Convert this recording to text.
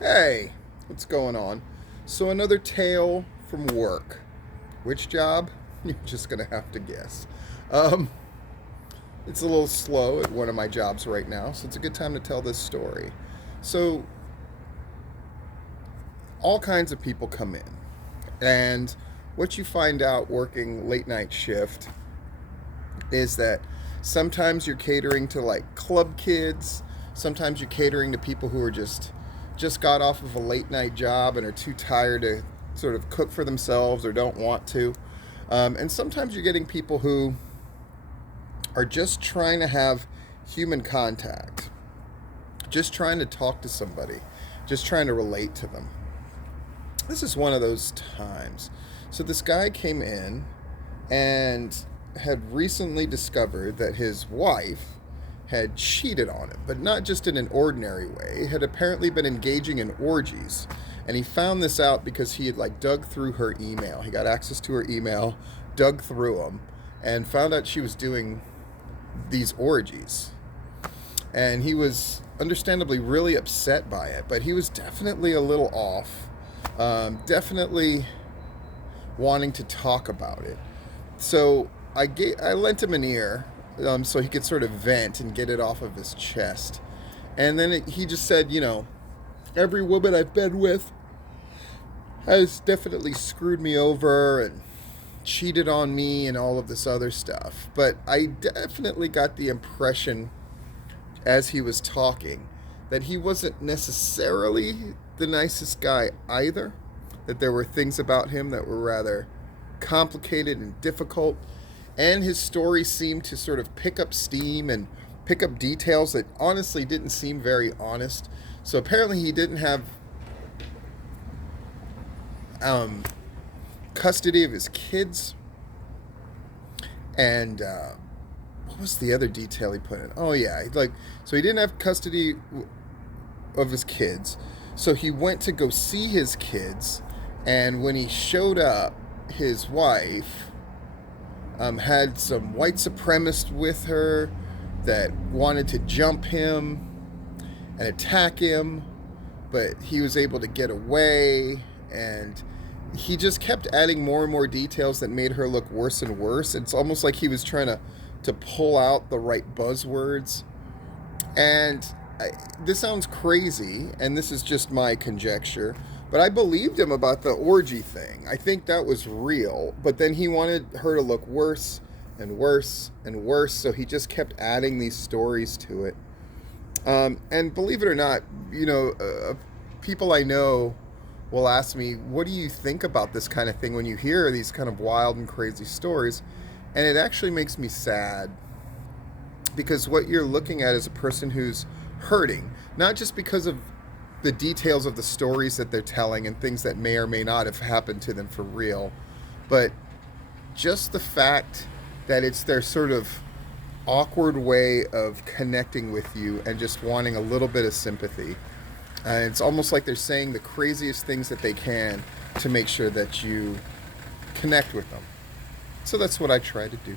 Hey, what's going on? So, another tale from work. Which job? You're just gonna have to guess. Um, it's a little slow at one of my jobs right now, so it's a good time to tell this story. So, all kinds of people come in, and what you find out working late night shift is that sometimes you're catering to like club kids, sometimes you're catering to people who are just got off of a late night job and are too tired to sort of cook for themselves or don't want to. And sometimes you're getting people who are just trying to have human contact, just trying to talk to somebody, just trying to relate to them. This is one of those times. So this guy came in and had recently discovered that his wife had cheated on him, but not just in an ordinary way, had apparently been engaging in orgies. And he found this out because he had like dug through her email. He got access to her email, dug through them, and found out she was doing these orgies. And he was understandably really upset by it, but he was definitely a little off. Definitely wanting to talk about it. So I lent him an ear so he could sort of vent and get it off of his chest. And then he just said, every woman I've been with has definitely screwed me over and cheated on me and all of this other stuff. But I definitely got the impression as he was talking that he wasn't necessarily the nicest guy either, that there were things about him that were rather complicated and difficult, and his story seemed to sort of pick up steam and pick up details that honestly didn't seem very honest. So apparently he didn't have custody of his kids, and what was the other detail he put in? Oh yeah, so he didn't have custody of his kids, so he went to go see his kids, and when he showed up, his wife had some white supremacist with her that wanted to jump him and attack him, but he was able to get away, and he just kept adding more and more details that made her look worse and worse. It's almost like he was trying to pull out the right buzzwords. And this sounds crazy, and this is just my conjecture, but I believed him about the orgy thing. I think that was real, but then he wanted her to look worse and worse and worse, so he just kept adding these stories to it. And believe it or not, people I know will ask me, what do you think about this kind of thing when you hear these kind of wild and crazy stories? And it actually makes me sad, because what you're looking at is a person who's hurting, not just because of the details of the stories that they're telling and things that may or may not have happened to them for real, but just the fact that it's their sort of awkward way of connecting with you and just wanting a little bit of sympathy. And it's almost like they're saying the craziest things that they can to make sure that you connect with them. So that's what I try to do.